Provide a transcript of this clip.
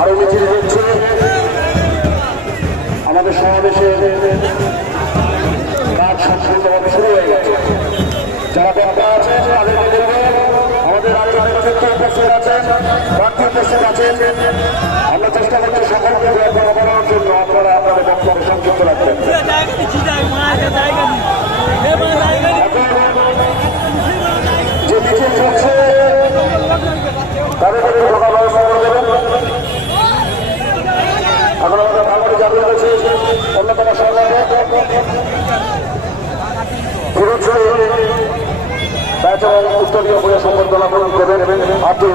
আরো মিছিল হচ্ছে। আমাদের সমাবেশের কাজ সম্পূর্ণভাবে শুরু হয়ে গেছে। যারা বক্তা আছেন তাদেরকে বলবো, আমাদের রাজ্যের নেতৃত্ব উপস্থিত আছেন, প্রার্থী উপস্থিত আছেন, আমরা চেষ্টা করছি সকলকে বলানোর জন্য আপনারা আপনাদের বক্তব্য সংযুক্ত রাখবেন। যে মিছিল চলছে তাদের ঢোকা ব্যবস্থা করে দেবেন। এখন আমাদের ভাঙড়ি জাতীয় রয়েছে অন্যতম সংগ্রামে ফিরোজ ব্যাচ এবং উত্তরীয় বইয়ের সম্বর্ধনা প্রদান করবেন আব্দুল